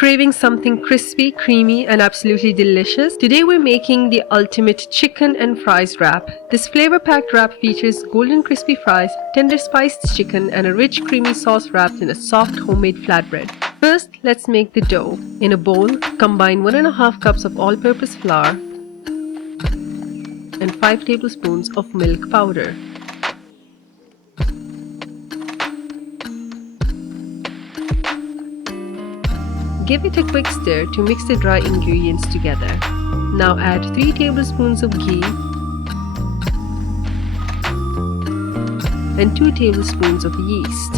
Craving something crispy, creamy, and absolutely delicious? Today we're making the ultimate chicken and fries wrap. This flavor-packed wrap features golden crispy fries, tender spiced chicken, and a rich creamy sauce wrapped in a soft homemade flatbread. First, let's make the dough. In a bowl, combine 1.5 cups of all-purpose flour and 5 tablespoons of milk powder. Give it a quick stir to mix the dry ingredients together. Now add 3 tablespoons of ghee and 2 tablespoons of yeast.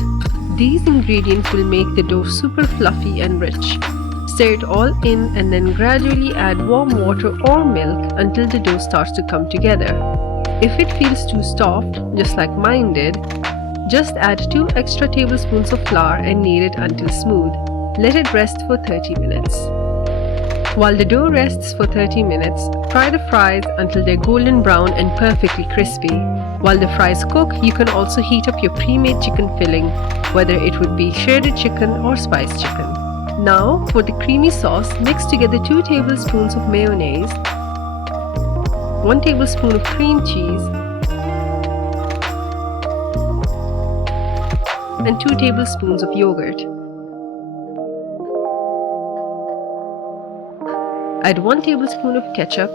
These ingredients will make the dough super fluffy and rich. Stir it all in and then gradually add warm water or milk until the dough starts to come together. If it feels too soft, just like mine did, just add 2 extra tablespoons of flour and knead it until smooth. Let it rest for 30 minutes. While the dough rests for 30 minutes, fry the fries until they're golden brown and perfectly crispy. While the fries cook, you can also heat up your pre-made chicken filling, whether it would be shredded chicken or spiced chicken. Now, for the creamy sauce, mix together 2 tablespoons of mayonnaise, 1 tablespoon of cream cheese, and 2 tablespoons of yogurt. Add 1 tablespoon of ketchup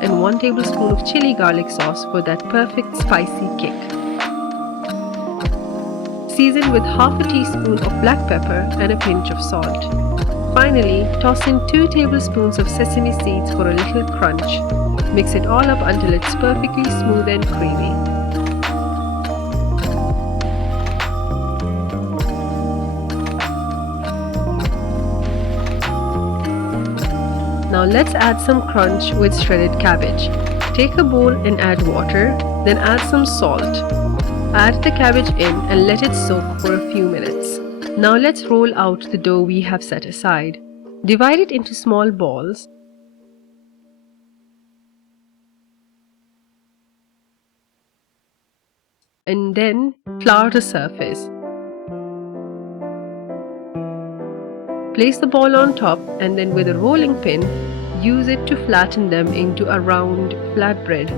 and 1 tablespoon of chili garlic sauce for that perfect spicy kick. Season with half a teaspoon of black pepper and a pinch of salt. Finally, toss in 2 tablespoons of sesame seeds for a little crunch. Mix it all up until it's perfectly smooth and creamy. Now let's add some crunch with shredded cabbage. Take a bowl and add water, then add some salt. Add the cabbage in and let it soak for a few minutes. Now let's roll out the dough we have set aside. Divide it into small balls. And then flour the surface. Place the ball on top and then with a rolling pin, use it to flatten them into a round flatbread.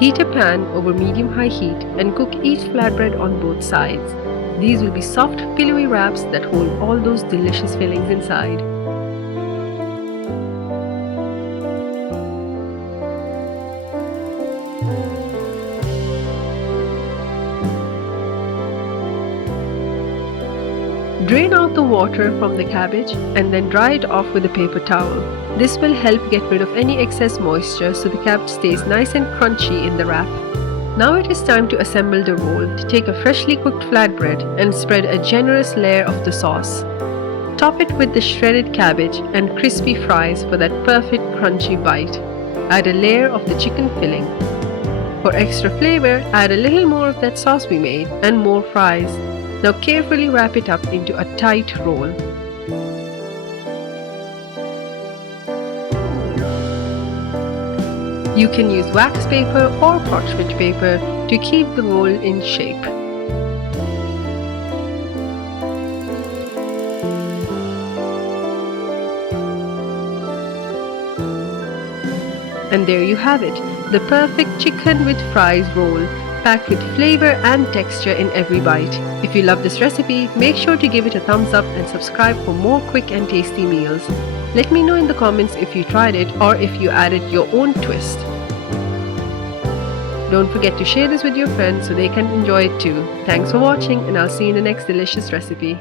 Heat a pan over medium-high heat and cook each flatbread on both sides. These will be soft, pillowy wraps that hold all those delicious fillings inside. Drain out the water from the cabbage and then dry it off with a paper towel. This will help get rid of any excess moisture so the cabbage stays nice and crunchy in the wrap. Now it is time to assemble the roll. Take a freshly cooked flatbread and spread a generous layer of the sauce. Top it with the shredded cabbage and crispy fries for that perfect crunchy bite. Add a layer of the chicken filling. For extra flavor, add a little more of that sauce we made and more fries. Now carefully wrap it up into a tight roll. You can use wax paper or parchment paper to keep the roll in shape. And there you have it, the perfect chicken with fries roll, packed with flavor and texture in every bite. If you love this recipe, make sure to give it a thumbs up and subscribe for more quick and tasty meals. Let me know in the comments if you tried it or if you added your own twist. Don't forget to share this with your friends so they can enjoy it too. Thanks for watching and I'll see you in the next delicious recipe.